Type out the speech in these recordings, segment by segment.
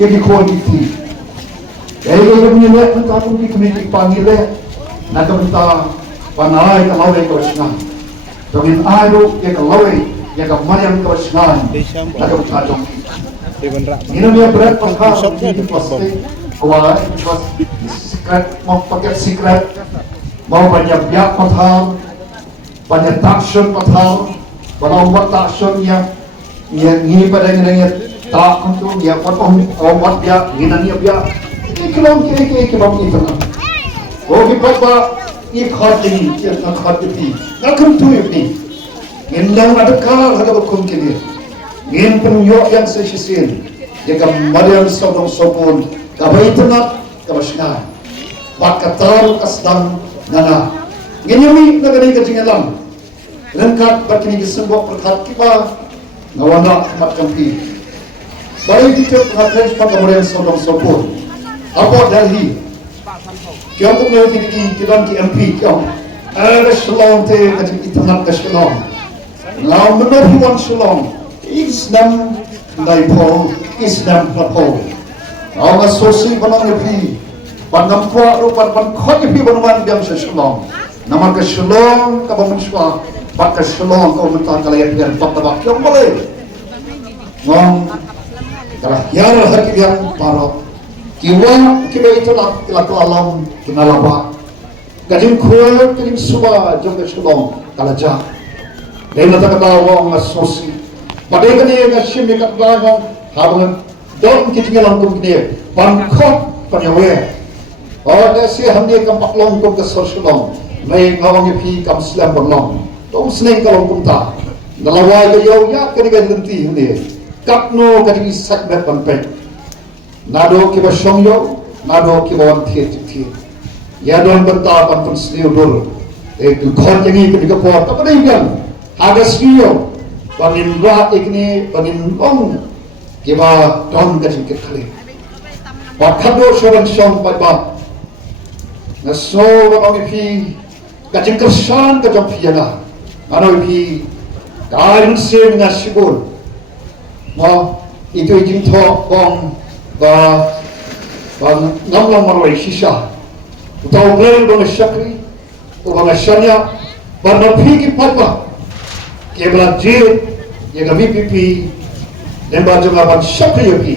Iki ko iki. Kaya yung nila natapong di kumiti pangile na kamita panay kalaway ko siya. Tungin aro ya kalaway ya kamayang ko siya na kamita dong. Ino niya berat pangka di pasti kuwala pas secret mau pakai secret mau banyak biak pathal banyak taksyon pathal walau buat taksyon yang ini pada yang tak untuk ya wat biak ginanya biak Ikelom itu na. Oh kita ikhati yang ikhati. Nakam tu ini. Ngendang ada kal ada berkum kini. Ngin penyok yang sesisin. Jika mariam sodong sopun. Kabai tenat kabasna. Bakatar kasdam nana. Ngenyami nagani kejingalam. Lengkap berkini disembok perkat kipa. Ngawana mat kampi. Baik kita perhatian pada mariam sodong sopun. Apa Delhi? Kau tu mesti kita ki MP kau. Ada Shillong te kacang itanat ke Shillong. Lau menahuan Shillong. Islam daipol, Islam platform. Lau asosi banang MP. Bandam kuat rupan khot MP banang biang Shillong. Nama ke Shillong kau mencuba. Bak ke Shillong kau mentah kalian biar bak tabak yang boleh. Ngom. Kalau hiar hati yang parok. Kiwa itu nak laku alam kinalaba. Kajim kuat kajim suba jom kesulong kalaja. Dahil natakatawa ang asosi. Padahal kani ngasim ni katawang habang don kitingalang kung kini bangkot panyawe. Oh dasi hamdi kampaklong kung kesulong. May ngawang ipi kam silam banglong. Tom seneng kalong kumta. Nalaway kayaw ya kani ganti hindi. Kapno kajim isak met panpek. Nado kiba shongyo, nado kiba wan thiet thiet. Ya don benta pantun sliudur. Khon yangi ke diga por ta padai gan. Hagas niyo panin ra ikni panin ong kiba don ka jikit khali. Pakhado shoran shong pa. Na so ong ipi ka jingkersan ka jom piana. Ano ipi kain sem na sibul. Mo itu ijing tho kong ba namlang marway sisa utaw glen dong syakri ubang asyanya ba napigi patma kebla jil yaga VPP dan ba jong aban syakri yogi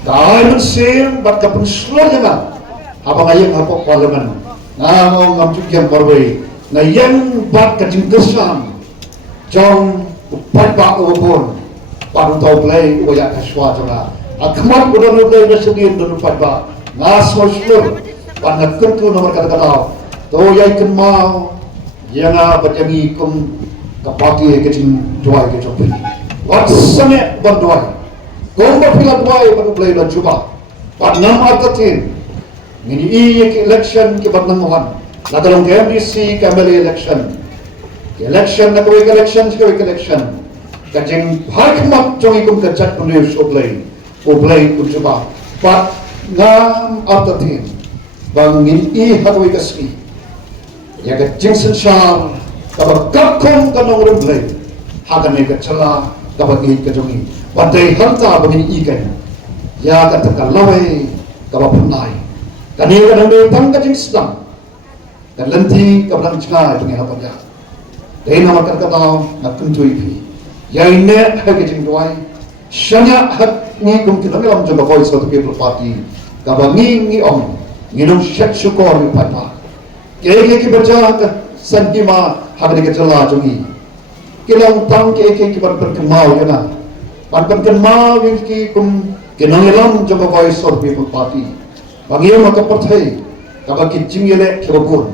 dahil sem bat kapun slor yana habang ayang hapok parlemen ngamo ngamtugyang marway na yang bat kajingkesan jong patma ubon paru taw play uya kaswa jonga Akmat udah mulai bersedih dan lupa ngas masyur panat tentu nomor kata-kata to yai kenmau yang berjami kum kapati kecing doai ke copi watsane bandoai kum berpilat doai baru mulai dan cuba panam atatin ini iya election ke batnanguhan na dalam MDC kamali election na kawai election kajing hakmat jong ikum kajat punis oblay Oblay kuncuba, pat ngam atatin, bangin hagway kasih, ya kejengsen syar, kapag kakong kanong rumblay, hagan ay kacala, kapag kajongi, patay hanta bangin ikan, ya katakalaway, kapag punay, kanina nang mayutang kajengsen, kalanti kapag nga itong ihapon niya, dahil na magkakataw, nagkuntuy pi, ya ine hagajeng duway, Shanya hat ni kum kinamilam jamba Voice of the People Party kabangi ni om nginong syek syukor ni patma keke ki berjalan ke santima hagani ke jala jongi kilang tang keke ki ban perkemau yana ban perkemau yang ki kum kinamilam jamba Voice of the People Party bangi maka perthai kabaki jingyele kebun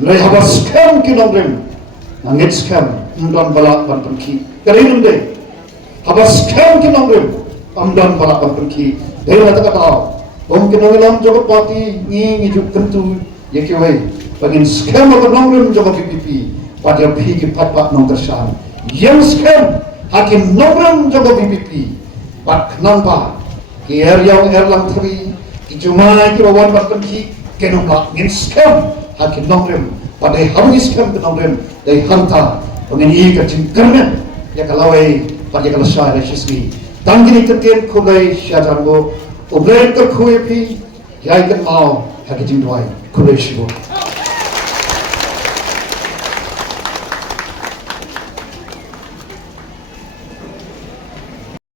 nai haba scam kinamrem nangit scam mdan balak ban perki karinum de Habas scam kinamrem amdan para pergi dari kata mungkin orang jogot parti ni juk tentu ya kiwai bangin scam atau namrem jogot PPP pada pergi pat nong tersan yang scam hakim namrem jogot PPP pat nampak kier yang erlang teri kijumai kirawan pat pergi kenapa ngin scam hakim namrem pada habis scam namrem dari harta bangin i kacing kermen ya kalawai pada kalau saya resmi Tangkini tertien kulai syadambo, ublek ke kuepi, yai kan mau, haki jingduai, kulai shibo.